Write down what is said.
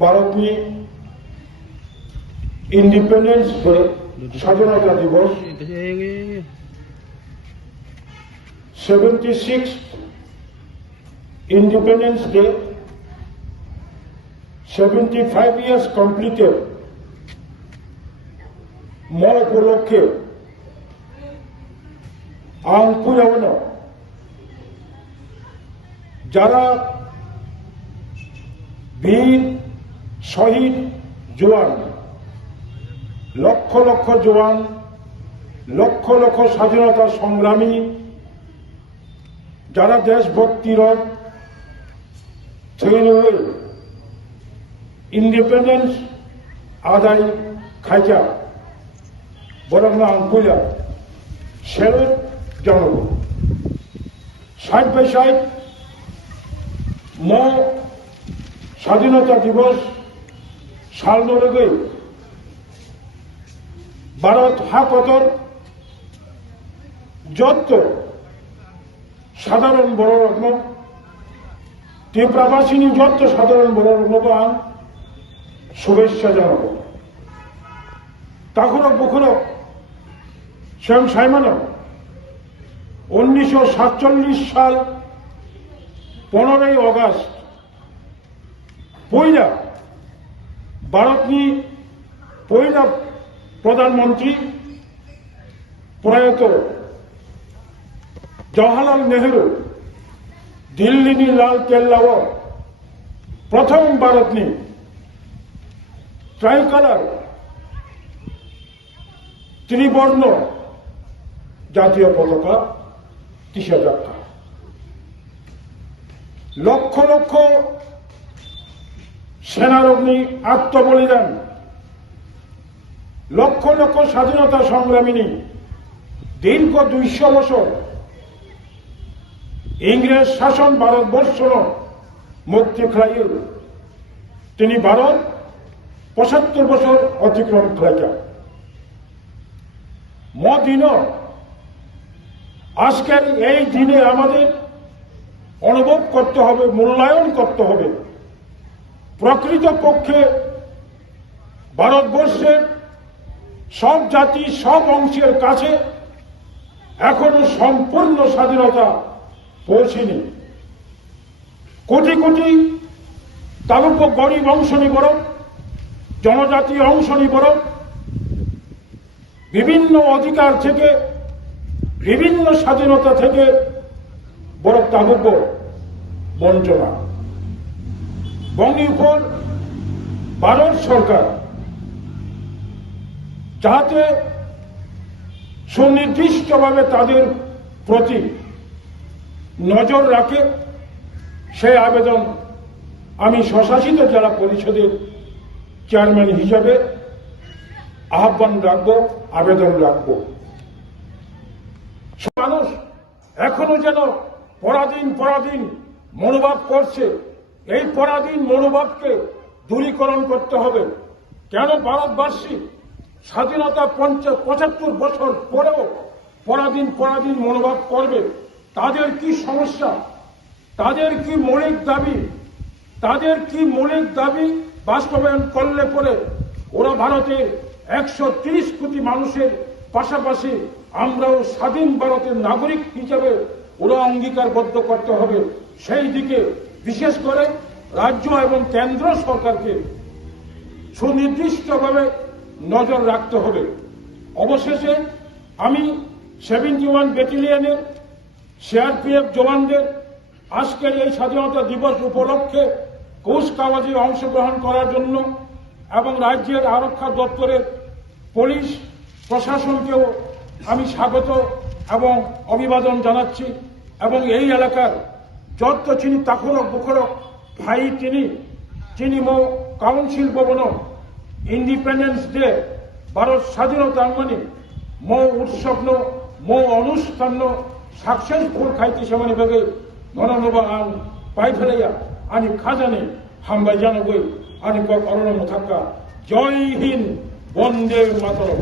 भारतनी independence day स्वाधीनता दिवस 76 इंडिपेंडेंस डे 75 years completed म उपलक्षे आं पुजाबनो যারা বীর শহীদ জওয়ান লক্ষ লক্ষ জওয়ান লক্ষ লক্ষ স্বাধীনতা সংগ্রামী যারা দেশভক্তির থেকে ইন্ডিপেন্ডেন্স আদায় খাইছা বরং আঙ্কুলা সেলুট জানাবো সাইড বাই সাইড মো স্বাধীনতা দিবস সাল ধরে গই ভারত হাকতর যত সাধারণ বড় রত্ন ত্রিপ্রাবাসিনী যত সাধারণ বড় রত্ন আন শুভেচ্ছা জানাব তখনও পুখনো স্বয়ং সাইমানো 1947 সাল 15 अगस्त पहला भारतनी पहला प्रधानमंत्री प्रयात जवाहरलाल नेहरू दिल्ली लाल केल्ला प्रथम भारतनी ट्राइकलर त्रिवर्ण जातीय पताका तीसा रखा लक्ष लक्ष सेनारग्नि आत्मबलिदान लक्ष लक्ष स्वाधीनता संग्रामिनी दीर्घ 200 बछर इंग्रेज शासन भारतवर्ष मुक्ति खाइए तिनी भारत 75 बछर अतिक्रम खाइया म दिन आजकेर এই দিনে আমাদের অনুভব করতে হবে মূল্যায়ন করতে হবে প্রকৃতপক্ষে ভারতবর্ষের সব জাতি সব অংশের কাছে এখনো সম্পূর্ণ স্বাধীনতা পৌঁছেনি কোটি কোটি তালুক গরিব অংশ নিবরণ জনজাতি অংশ নিবরণ বিভিন্ন অধিকার থেকে বিভিন্ন স্বাধীনতা থেকে বড় তালুক বঞ্চনা বঙ্গীপুর ভারত সরকার যাতে সুনির্দিষ্টভাবে তাদের প্রতি নজর রাখে সেই আবেদন আমি স্বশাসিত জেলা পরিষদের চেয়ারম্যান হিসেবে আহ্বান রাখব আবেদন রাখব মানুষ এখনো যেন পরাধীন মনোভাব করছে এই পরাধীন মনোভাবকে দূরীকরণ করতে হবে কেন ভারতবাসী স্বাধীনতা 75 বছর পরেও পরাধীন মনোভাব করবে তাদের কি সমস্যা তাদের কি মৌলিক দাবি বাস্তবায়ন করলে পরে ওরা ভারতের 130 কোটি মানুষের পাশাপাশি আমরাও স্বাধীন ভারতের নাগরিক হিসেবে ওরা অঙ্গীকারবদ্ধ করতে হবে সেই দিকে বিশেষ করে রাজ্য এবং কেন্দ্র সরকারকে সুনির্দিষ্টভাবে নজর রাখতে হবে অবশেষে আমি 71 ব্যাটালিয়নের সিআরপিএফ জওয়ানদের আজকের এই স্বাধীনতা দিবস উপলক্ষে কুচকাওয়াজে অংশগ্রহণ করার জন্য এবং রাজ্যের আরক্ষা দপ্তরের পুলিশ প্রশাসনকেও আমি স্বাগত এবং অভিবাদন জানাচ্ছি এবং এই এলাকার যত চিনি তাখরক বুখরক ভাই চিনি মো কাউন্সিল ভবন ইন্ডিপেন্ডেন্স ডে ভারত স্বাধীনতা আঙ্গনি মো উৎসব মো অনুষ্ঠান সাকসেসফুল খাইতে সেমানি ভাগে মনোনবা আং পাই ফেলাইয়া আনি খাজানে হামবাই জানাবই আনি কক অরণ্য থাকা জয় হিন্দ বন্দে মাতরম।